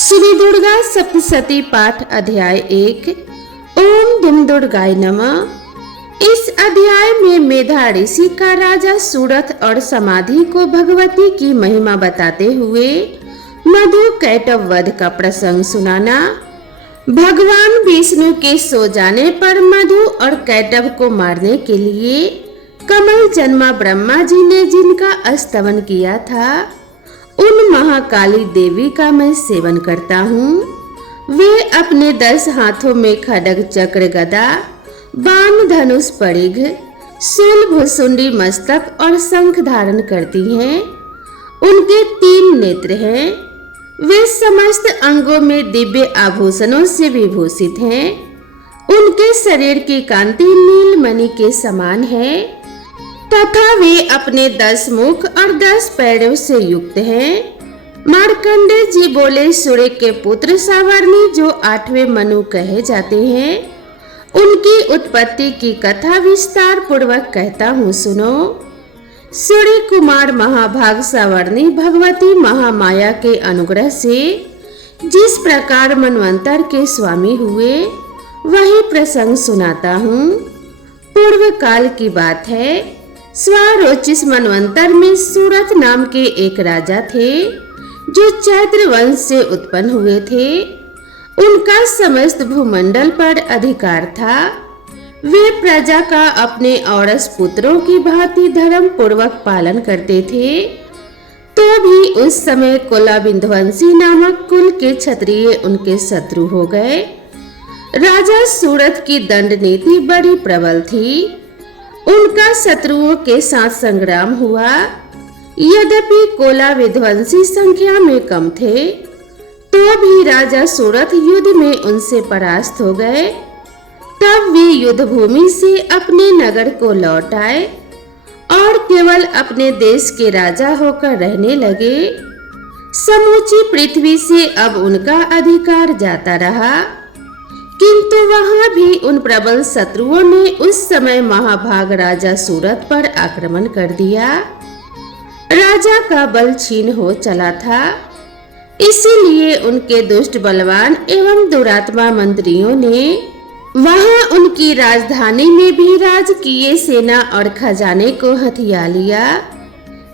श्री दुर्गा सप्तशती पाठ अध्याय 1। ओम दुम दुर्गाय नमः। इस अध्याय में मेधा ऋषि का राजा सूरत और समाधि को भगवती की महिमा बताते हुए मधु कैटव वध का प्रसंग सुनाना। भगवान विष्णु के सो जाने पर मधु और कैटव को मारने के लिए कमल जन्मा ब्रह्मा जी ने जिनका स्तवन किया था, उन महाकाली देवी का मैं सेवन करता हूँ। वे अपने 10 हाथों में खड्ग चक्र गदा बाण धनुष परिघ शूल भुसुंडी मस्तक और शंख धारण करती हैं। उनके 3 नेत्र हैं। वे समस्त अंगों में दिव्य आभूषणों से विभूषित हैं। उनके शरीर की कांति नीलमणि के समान है तथा वे अपने 10 मुख और 10 पैरों से युक्त हैं। मार्कंडे जी बोले, सूर्य के पुत्र सावर्णी जो 8वें मनु कहे जाते हैं, उनकी उत्पत्ति की कथा विस्तार पूर्वक कहता हूँ, सुनो। सूर्य कुमार महाभाग सावर्णी भगवती महामाया के अनुग्रह से जिस प्रकार मनवंतर के स्वामी हुए, वही प्रसंग सुनाता हूँ। पूर्व काल की बात है। स्वारोचिस मनवंतर में सूरत नाम के एक राजा थे जो चैत्र वंश से उत्पन्न हुए थे। उनका समस्त भूमंडल पर अधिकार था। वे प्रजा का अपने औरस पुत्रों की भांति धर्म पूर्वक पालन करते थे। तो भी उस समय कोलाविंध्वंसी नामक कुल के क्षत्रिय उनके शत्रु हो गए। राजा सूरत की दंड नीति बड़ी प्रबल थी। उनका शत्रुओं के साथ संग्राम हुआ। यद्यपि कोला विध्वंसी संख्या में कम थे, तो भी राजा सूरत युद्ध में उनसे परास्त हो गए। तब वे युद्ध भूमि से अपने नगर को लौट आए और केवल अपने देश के राजा होकर रहने लगे। समूची पृथ्वी से अब उनका अधिकार जाता रहा, किंतु वहां भी उन प्रबल शत्रुओं ने उस समय महाभाग राजा सूरत पर आक्रमण कर दिया। राजा का बल क्षीण हो चला था। इसीलिए उनके दुष्ट बलवान एवं दुरात्मा मंत्रियों ने वहां उनकी राजधानी में भी राजकीय सेना और खजाने को हथिया लिया।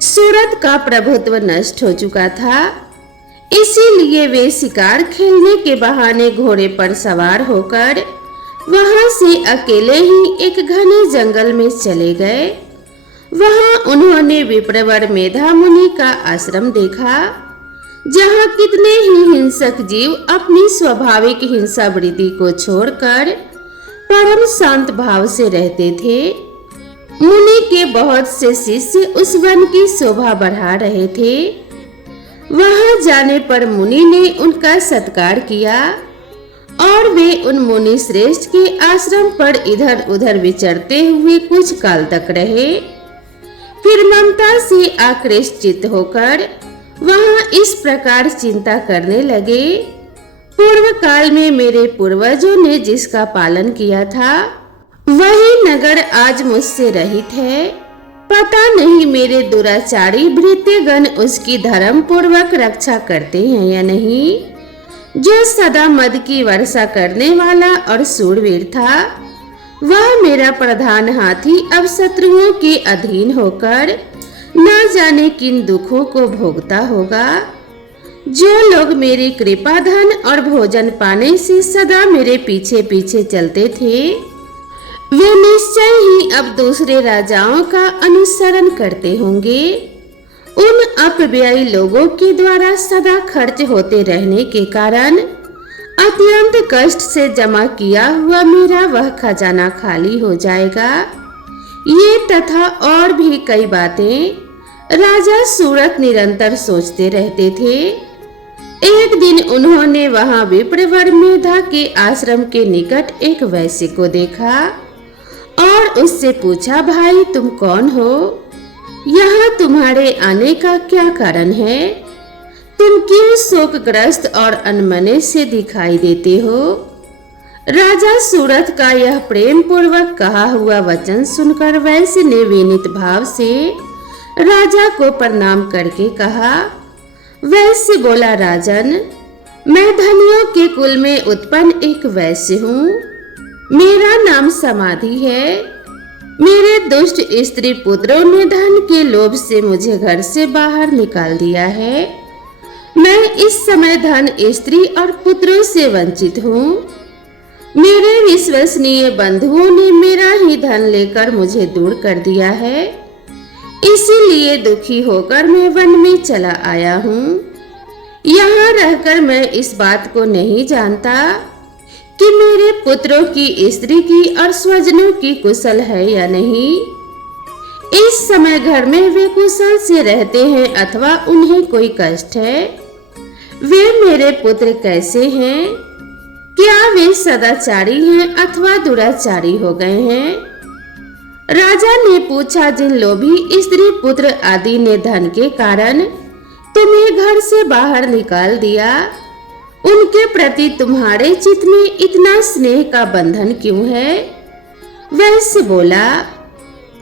सूरत का प्रभुत्व नष्ट हो चुका था। इसीलिए वे शिकार खेलने के बहाने घोड़े पर सवार होकर वहां से अकेले ही एक घने जंगल में चले गए। वहां उन्होंने विप्रवर मेधा मुनि का आश्रम देखा, जहां कितने ही हिंसक जीव अपनी स्वाभाविक हिंसा वृत्ति को छोड़कर परम शांत भाव से रहते थे। मुनि के बहुत से शिष्य उस वन की शोभा बढ़ा रहे थे। वहां जाने पर मुनि ने उनका सत्कार किया और वे उन मुनि श्रेष्ठ के आश्रम पर इधर उधर विचरते हुए कुछ काल तक रहे। फिर ममता से आकृष्ट चित्त होकर वहां इस प्रकार चिंता करने लगे, पूर्व काल में मेरे पूर्वजों ने जिसका पालन किया था, वही नगर आज मुझसे रहित है। पता नहीं मेरे दुराचारी भृत्यगण उसकी धर्म पूर्वक रक्षा करते हैं या नहीं। जो सदा मद की वर्षा करने वाला और शूरवीर था, वह मेरा प्रधान हाथी अब शत्रुओं के अधीन होकर न जाने किन दुखों को भोगता होगा। जो लोग मेरी कृपा धन और भोजन पाने से सदा मेरे पीछे पीछे चलते थे, वे निश्चय ही अब दूसरे राजाओं का अनुसरण करते होंगे। उन अपव्ययी लोगों के द्वारा सदा खर्च होते रहने के कारण अत्यंत कष्ट से जमा किया हुआ मेरा वह खजाना खाली हो जाएगा। ये तथा और भी कई बातें राजा सूरत निरंतर सोचते रहते थे। एक दिन उन्होंने वहां विप्रवर मेधा के आश्रम के निकट एक वैश्य को देखा और उससे पूछा, भाई तुम कौन हो? यहाँ तुम्हारे आने का क्या कारण है? तुम क्यों शोकग्रस्त और अनमने से दिखाई देते हो? राजा सूरत का यह प्रेम पूर्वक कहा हुआ वचन सुनकर वैश्य ने विनीत भाव से राजा को प्रणाम करके कहा। वैश्य बोला, राजन मैं धनियों के कुल में उत्पन्न एक वैश्य हूँ। मेरा नाम समाधि है। मेरे दुष्ट स्त्री पुत्रों ने धन के लोभ से मुझे घर से बाहर निकाल दिया है। मैं इस समय धन, स्त्री और पुत्रों से वंचित हूँ। मेरे विश्वसनीय बंधुओं ने मेरा ही धन लेकर मुझे दूर कर दिया है। इसीलिए दुखी होकर मैं वन में चला आया हूँ। यहाँ रहकर मैं इस बात को नहीं जानता कि मेरे पुत्रों की, स्त्री की और स्वजनों की कुशल है या नहीं। इस समय घर में वे कुशल से रहते हैं अथवा उन्हें कोई कष्ट है। वे मेरे पुत्र कैसे हैं? क्या वे सदाचारी हैं अथवा दुराचारी हो गए हैं? राजा ने पूछा, जिन लोभी स्त्री पुत्र आदि ने धन के कारण तुम्हें घर से बाहर निकाल दिया, उनके प्रति तुम्हारे चित्त में इतना स्नेह का बंधन क्यों है? वैश्य बोला,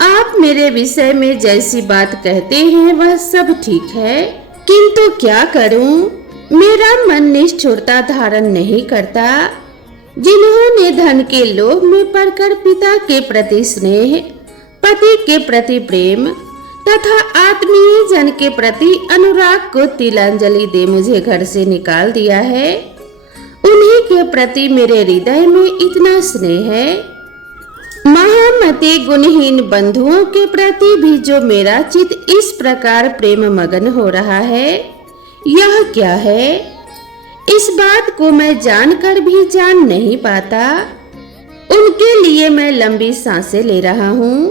आप मेरे विषय में जैसी बात कहते हैं वह सब ठीक है, किंतु क्या करूं? मेरा मन निष्ठुरता धारण नहीं करता। जिन्होंने धन के लोभ में पड़कर पिता के प्रति स्नेह, पति के प्रति प्रेम तथा आत्मीय जन के प्रति अनुराग को तिलांजलि दे मुझे घर से निकाल दिया है, उन्हीं के प्रति मेरे हृदय में इतना स्नेह है। महामते गुणहीन बंधुओं के प्रति भी जो मेरा चित्त इस प्रकार प्रेम मगन हो रहा है, यह क्या है? इस बात को मैं जानकर भी जान नहीं पाता। उनके लिए मैं लंबी सांसें ले रहा हूँ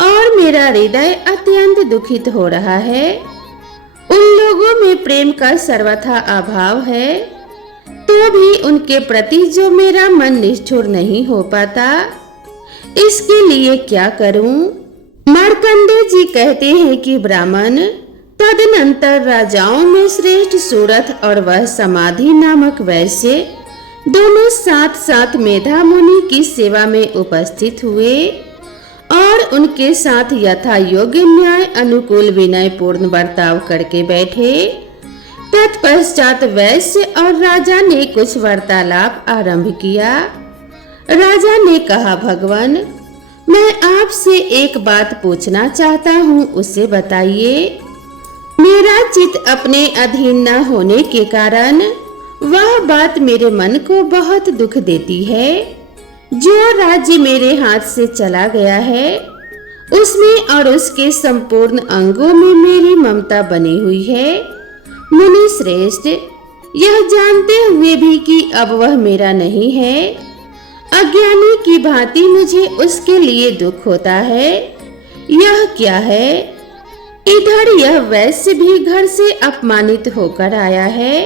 और मेरा हृदय अत्यंत दुखित हो रहा है। उन लोगों में प्रेम का सर्वथा अभाव है, तो भी उनके प्रति जो मेरा मन निष्ठुर नहीं हो पाता, इसके लिए क्या करूं? मार्कंडेय जी कहते हैं कि ब्राह्मण तदनंतर राजाओं में श्रेष्ठ सूरत और वह समाधि नामक वैश्य दोनों साथ साथ मेधा मुनि की सेवा में उपस्थित हुए और उनके साथ यथा योग्य न्याय अनुकूल विनय पूर्ण बर्ताव करके बैठे। तत्पश्चात वैश्य और राजा ने कुछ वार्तालाप आरंभ किया। राजा ने कहा, भगवान, मैं आपसे एक बात पूछना चाहता हूँ, उसे बताइए। मेरा चित्त अपने अधीन न होने के कारण वह बात मेरे मन को बहुत दुख देती है। जो राज्य मेरे हाथ से चला गया है, उसमें और उसके संपूर्ण अंगों में मेरी ममता बनी हुई है। मुनि श्रेष्ठ, यह जानते हुए भी कि अब वह मेरा नहीं है, अज्ञानी की भांति मुझे उसके लिए दुख होता है। यह क्या है? इधर यह वैश्य भी घर से अपमानित होकर आया है।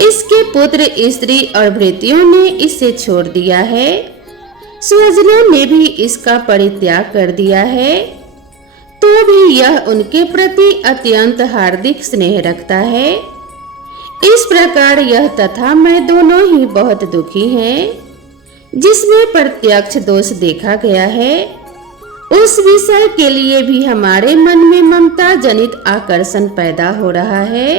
इसके पुत्र, स्त्री और भृत्यों ने इसे छोड़ दिया है। स्वजनों ने भी इसका परित्याग कर दिया है, तो भी यह उनके प्रति अत्यंत हार्दिक स्नेह रखता है। इस प्रकार यह तथा मैं दोनों ही बहुत दुखी हैं। जिसमें प्रत्यक्ष दोष देखा गया है, उस विषय के लिए भी हमारे मन में ममता जनित आकर्षण पैदा हो रहा है।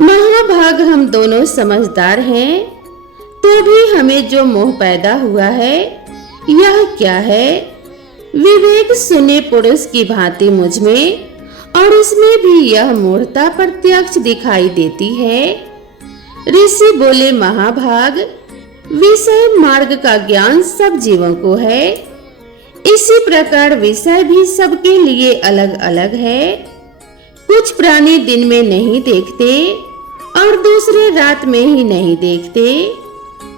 महाभाग हम दोनों समझदार हैं, तो भी हमें जो मोह पैदा हुआ है, यह क्या है? विवेक शून्य पुरुष की भांति मुझ में और उसमें भी यह मूढ़ता प्रत्यक्ष दिखाई देती है। ऋषि बोले, महाभाग, विषय मार्ग का ज्ञान सब जीवों को है। इसी प्रकार विषय भी सबके लिए अलग अलग है। कुछ प्राणी दिन में नहीं देखते और दूसरे रात में ही नहीं देखते,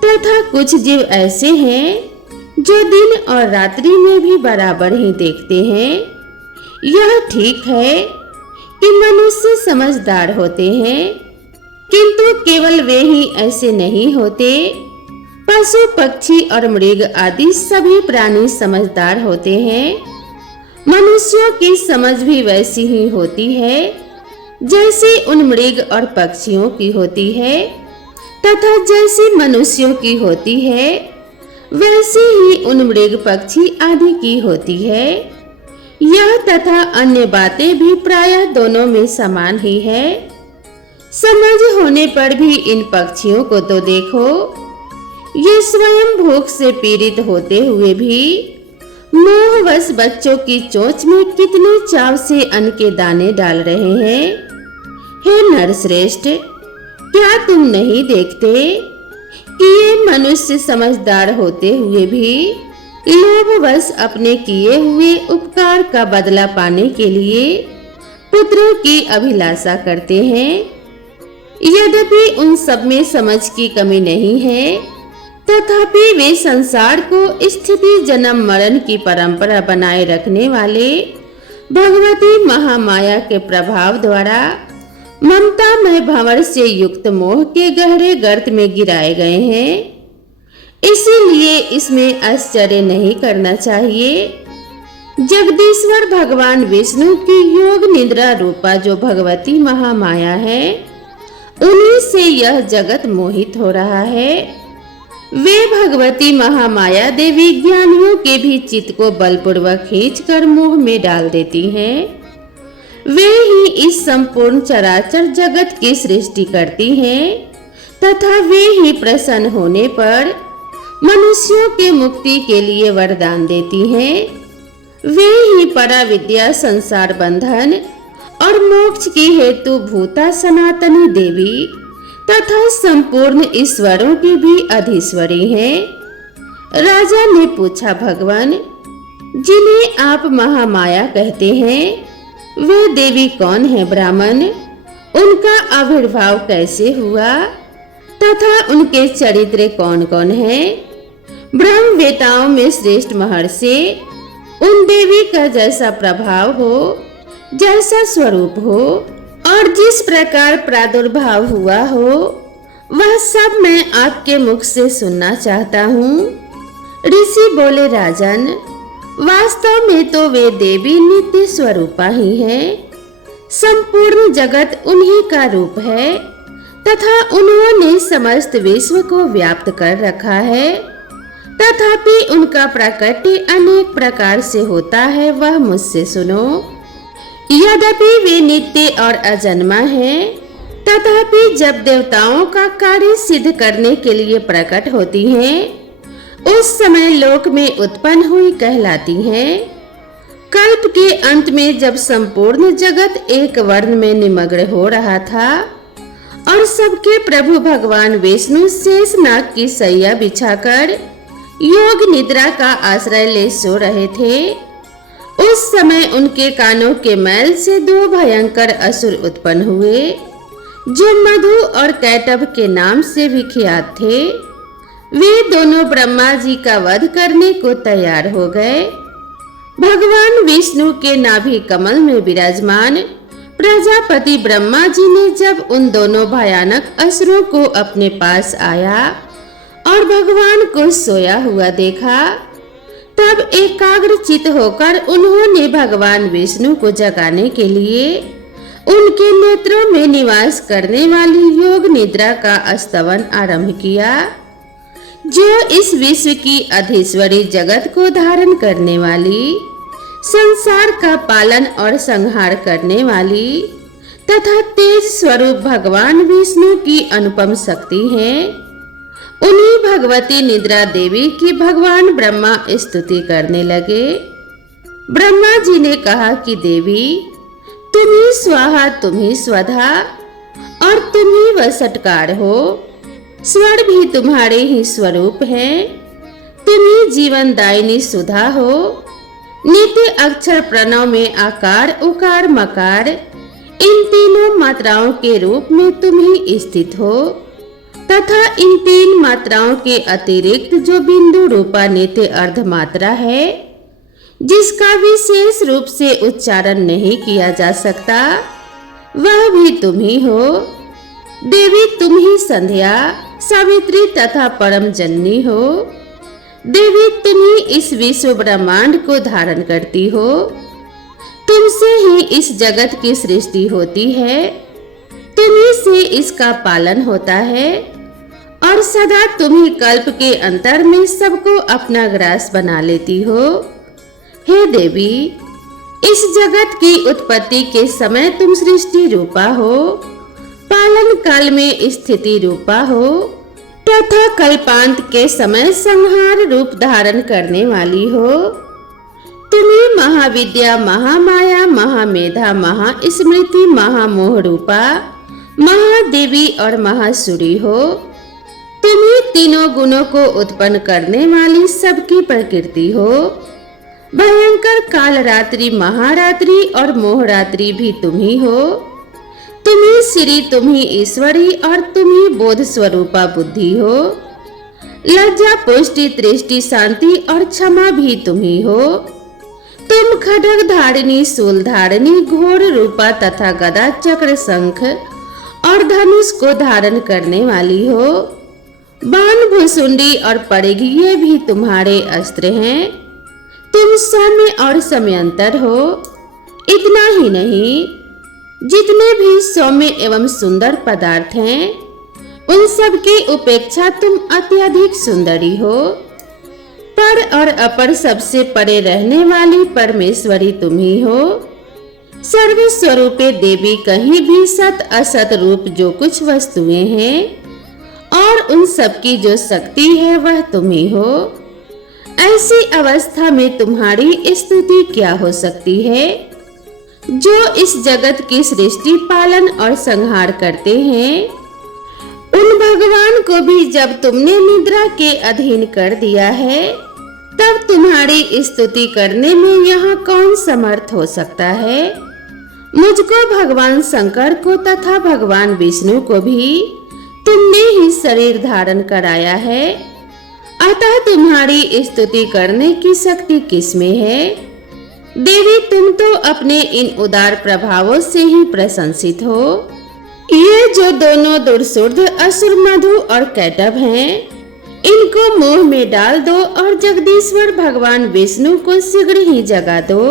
तथा कुछ जीव ऐसे हैं जो दिन और रात्रि में भी बराबर ही देखते हैं। यह ठीक है कि मनुष्य समझदार होते हैं, किंतु केवल वे ही ऐसे नहीं होते। पशु, पक्षी और मृग आदि सभी प्राणी समझदार होते हैं। मनुष्यों की समझ भी वैसी ही होती है जैसे उन मृग और पक्षियों की होती है, तथा जैसी मनुष्यों की होती है वैसी ही उन मृग, पक्षी आदि की होती है। यह तथा अन्य बातें भी प्रायः दोनों में समान ही है। समझ होने पर भी इन पक्षियों को तो देखो, ये स्वयं भूख से पीड़ित होते हुए भी मोहवश बच्चों की चोंच में कितने चाव से अन्न के दाने डाल रहे हैं। हे नरश्रेष्ठ, क्या तुम नहीं देखते कि ये मनुष्य समझदार होते हुए भी लोभवश अपने किए हुए उपकार का बदला पाने के लिए पुत्रों की अभिलाषा करते हैं। यद्यपि उन सब में समझ की कमी नहीं है, तथापि वे संसार को स्थिति जन्म मरण की परंपरा बनाए रखने वाले भगवती महामाया के प्रभाव द्वारा ममतामय भंवर से युक्त मोह के गहरे गर्त में गिराए गए हैं। इसीलिए इसमें आश्चर्य नहीं करना चाहिए। जगदीश्वर भगवान विष्णु की योग निद्रा रूपा जो भगवती महामाया है, उन्हीं से यह जगत मोहित हो रहा है। वे भगवती महामाया देवी ज्ञानियों के भी चित्त को बलपूर्वक खींचकर मोह में डाल देती हैं। वे ही इस संपूर्ण चराचर जगत की सृष्टि करती हैं तथा वे ही प्रसन्न होने पर मनुष्यों के मुक्ति के लिए वरदान देती हैं। वे ही पराविद्या, संसार बंधन और मोक्ष की हेतु भूता सनातनी देवी तथा संपूर्ण ईश्वरों की भी अधीश्वरी हैं। राजा ने पूछा, भगवान, जिन्हें आप महामाया कहते हैं, वे देवी कौन है ब्राह्मण? उनका आविर्भाव कैसे हुआ तथा उनके चरित्र कौन कौन हैं? ब्रह्मवेताओं में श्रेष्ठ महर्षि उन देवी का जैसा प्रभाव हो, जैसा स्वरूप हो और जिस प्रकार प्रादुर्भाव हुआ हो, वह सब मैं आपके मुख से सुनना चाहता हूँ। ऋषि बोले, राजन, वास्तव में तो वे देवी नित्य स्वरूपा ही हैं। संपूर्ण जगत उन्हीं का रूप है तथा उन्होंने समस्त विश्व को व्याप्त कर रखा है। तथापि उनका प्राकट्य अनेक प्रकार से होता है, वह मुझसे सुनो। यद्यपि वे नित्य और अजन्मा हैं, तथापि जब देवताओं का कार्य सिद्ध करने के लिए प्रकट होती हैं, उस समय लोक में उत्पन्न हुई कहलाती हैं। कल्प के अंत में जब संपूर्ण जगत एक वर्ण में निमग्न हो रहा था और सबके प्रभु भगवान विष्णु शेषनाग की सैया बिछाकर योग निद्रा का आश्रय ले सो रहे थे, उस समय उनके कानों के मैल से दो भयंकर असुर उत्पन्न हुए, जो मधु और कैटभ के नाम से विख्यात थे। वे दोनों ब्रह्मा जी का वध करने को तैयार हो गए। भगवान विष्णु के नाभि कमल में विराजमान प्रजापति ब्रह्मा जी ने जब उन दोनों भयानक असुरों को अपने पास आया और भगवान को सोया हुआ देखा, तब एकाग्रचित होकर उन्होंने भगवान विष्णु को जगाने के लिए उनके नेत्रों में निवास करने वाली योग निद्रा का स्तवन आरंभ किया, जो इस विश्व की अधीश्वरी जगत को धारण करने वाली, संसार का पालन और संहार करने वाली तथा तेज स्वरूप भगवान विष्णु की अनुपम शक्ति है। उन्हीं भगवती निद्रा देवी की भगवान ब्रह्मा स्तुति करने लगे। ब्रह्मा जी ने कहा कि देवी, तुम ही स्वाहा, तुम ही स्वधा और तुम ही वसटकार हो। स्वर भी तुम्हारे ही स्वरूप है। तुम ही जीवन दायिनी सुधा हो। नित्य अक्षर प्रणव में आकार, उकार, मकार, इन तीनों मात्राओं के रूप में तुम ही स्थित हो तथा इन तीन मात्राओं के अतिरिक्त जो बिंदु रूपा नित्य अर्ध मात्रा है, जिसका विशेष रूप से उच्चारण नहीं किया जा सकता, वह भी तुम ही हो। देवी, तुम ही संध्या, सावित्री तथा परम जननी हो। देवी, तुम ही इस विश्व ब्रह्मांड को धारण करती हो। तुमसे ही इस जगत की सृष्टि होती है, तुम्ही से इसका पालन होता है और सदा तुम ही कल्प के अंतर में सबको अपना ग्रास बना लेती हो। हे देवी, इस जगत की उत्पत्ति के समय तुम सृष्टि रूपा हो, पालन काल में स्थिति रूपा हो तथा कल्पांत के समय संहार रूप धारण करने वाली हो। तुम्हें महाविद्या, महामाया, महामेधा, महास्मृति, महामोह रूपा महादेवी और महासुरी हो। तुम्ही तीनों गुणों को उत्पन्न करने वाली सबकी प्रकृति हो। भयंकर काल रात्रि, महारात्रि और मोहरात्रि भी तुम्ही हो। तुम्ही श्री, तुम्ही ईश्वरी और तुम्ही बोध स्वरूपा बुद्धि हो। लज्जा, पुष्टि, तृष्टि, शांति और क्षमा भी तुम्ही हो। तुम खड्ग धारिणी, शूल धारिणी, घोड़ रूपा तथा गदा, चक्र, शंख और धनुष को धारण करने वाली हो। बाण, भुसुंडी और परिघ ये भी तुम्हारे अस्त्र हैं। तुम सौम्य और समयंतर हो। इतना ही नहीं, जितने भी सौम्य एवं सुंदर पदार्थ हैं उन सब की उपेक्षा तुम अत्यधिक सुंदरी हो। पर और अपर सबसे परे रहने वाली परमेश्वरी तुम ही हो। सर्वस्वरूपे देवी, कहीं भी सत असत रूप जो कुछ वस्तुएं हैं और उन सब की जो शक्ति है वह तुम ही हो। ऐसी अवस्था में तुम्हारी स्तुति क्या हो सकती है? जो इस जगत की सृष्टि, पालन और संहार करते हैं, उन भगवान को भी जब तुमने निद्रा के अधीन कर दिया है, तब तुम्हारी स्तुति करने में यहाँ कौन समर्थ हो सकता है? मुझको, भगवान शंकर को तथा भगवान विष्णु को भी तुमने ही शरीर धारण कराया है, अतः तुम्हारी स्तुति करने की शक्ति किसमें है? देवी, तुम तो अपने इन उदार प्रभावों से ही प्रशंसित हो। ये जो दोनों दुर्शुद्ध असुर मधु और कैटभ हैं, इनको मोह में डाल दो और जगदीश्वर भगवान विष्णु को शीघ्र ही जगा दो।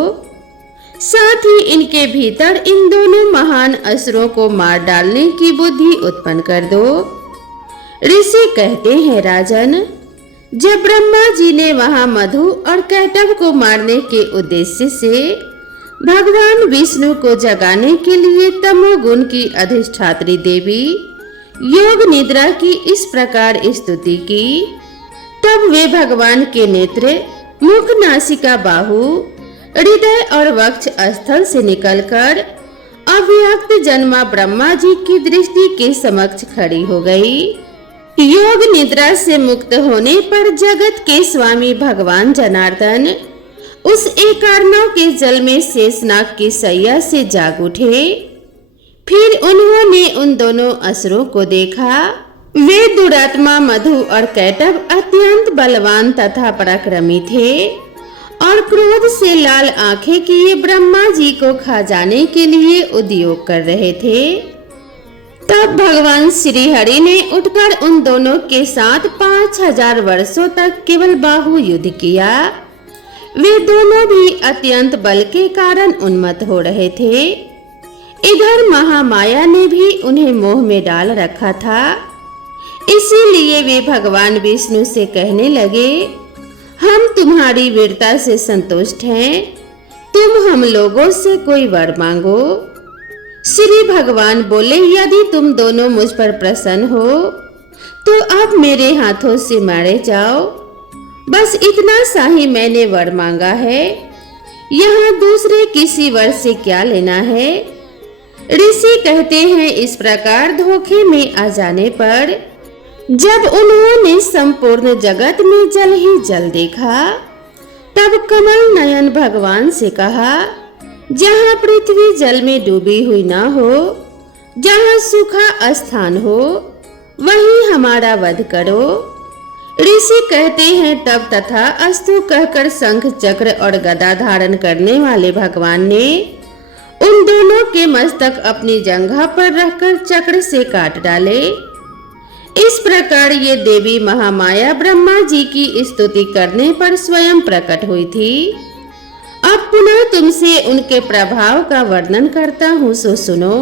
साथ ही इनके भीतर इन दोनों महान असुरों को मार डालने की बुद्धि उत्पन्न कर दो। ऋषि कहते हैं, राजन, जब ब्रह्मा जी ने वहां मधु और कैटभ को मारने के उद्देश्य से भगवान विष्णु को जगाने के लिए तमोगुण की अधिष्ठात्री देवी योग निद्रा की इस प्रकार स्तुति की, तब वे भगवान के नेत्र, मुख, नासिका, बाहु, हृदय और वक्ष स्थल से निकलकर अव्यक्त जन्मा ब्रह्मा जी की दृष्टि के समक्ष खड़ी हो गई। योग निद्रा से मुक्त होने पर जगत के स्वामी भगवान जनार्दन उस एकार्णव के जल में शेषनाग की सैया से जाग उठे। फिर उन्होंने उन दोनों असुरों को देखा। वे दुरात्मा मधु और कैटभ अत्यंत बलवान तथा पराक्रमी थे और क्रोध से लाल आंखें किए ब्रह्मा जी को खा जाने के लिए उद्योग कर रहे थे। तब भगवान श्री हरि ने उठकर उन दोनों के साथ 5000 वर्षों तक केवल बाहु युद्ध किया। वे दोनों भी अत्यंत बल के कारण उन्मत्त हो रहे थे। इधर महामाया ने भी उन्हें मोह में डाल रखा था। इसीलिए वे भगवान विष्णु से कहने लगे, हम तुम्हारी वीरता से संतुष्ट हैं, तुम हम लोगों से कोई वर मांगो। श्री भगवान बोले, यदि तुम दोनों मुझ पर प्रसन्न हो तो अब मेरे हाथों से मारे जाओ। बस इतना सा ही मैंने वर मांगा है, यहाँ दूसरे किसी वर से क्या लेना है। ऋषि कहते हैं, इस प्रकार धोखे में आ जाने पर जब उन्होंने संपूर्ण जगत में जल ही जल देखा, तब कमल नयन भगवान से कहा, जहाँ पृथ्वी जल में डूबी हुई ना हो, जहाँ सूखा स्थान हो, वहीं हमारा वध करो। ऋषि कहते हैं, तब तथा अस्तु कहकर शंख, चक्र और गदा धारण करने वाले भगवान ने उन दोनों के मस्तक अपनी जंघा पर रखकर चक्र से काट डाले। इस प्रकार ये देवी महामाया ब्रह्मा जी की स्तुति करने पर स्वयं प्रकट हुई थी। अब पुनः तुमसे उनके प्रभाव का वर्णन करता हूँ, सो सुनो।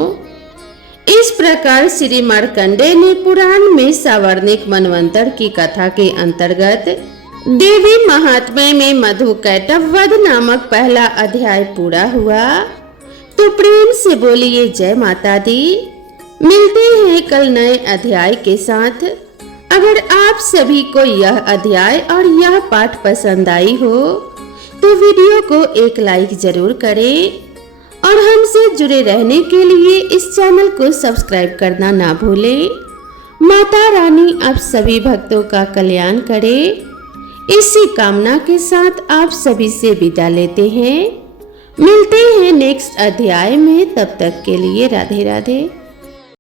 इस प्रकार श्री मार्कंडेय ने पुराण में सावर्णिक मनवंतर की कथा के अंतर्गत देवी महात्म्य में मधु कैटभ वध नामक पहला अध्याय पूरा हुआ। तो प्रेम से बोलिए जय माता दी। मिलते हैं कल नए अध्याय के साथ। अगर आप सभी को यह अध्याय और यह पाठ पसंद आई हो तो वीडियो को एक लाइक जरूर करें और हमसे जुड़े रहने के लिए इस चैनल को सब्सक्राइब करना ना भूलें। माता रानी आप सभी भक्तों का कल्याण करे, इसी कामना के साथ आप सभी से विदा लेते हैं। मिलते हैं नेक्स्ट अध्याय में, तब तक के लिए राधे राधे।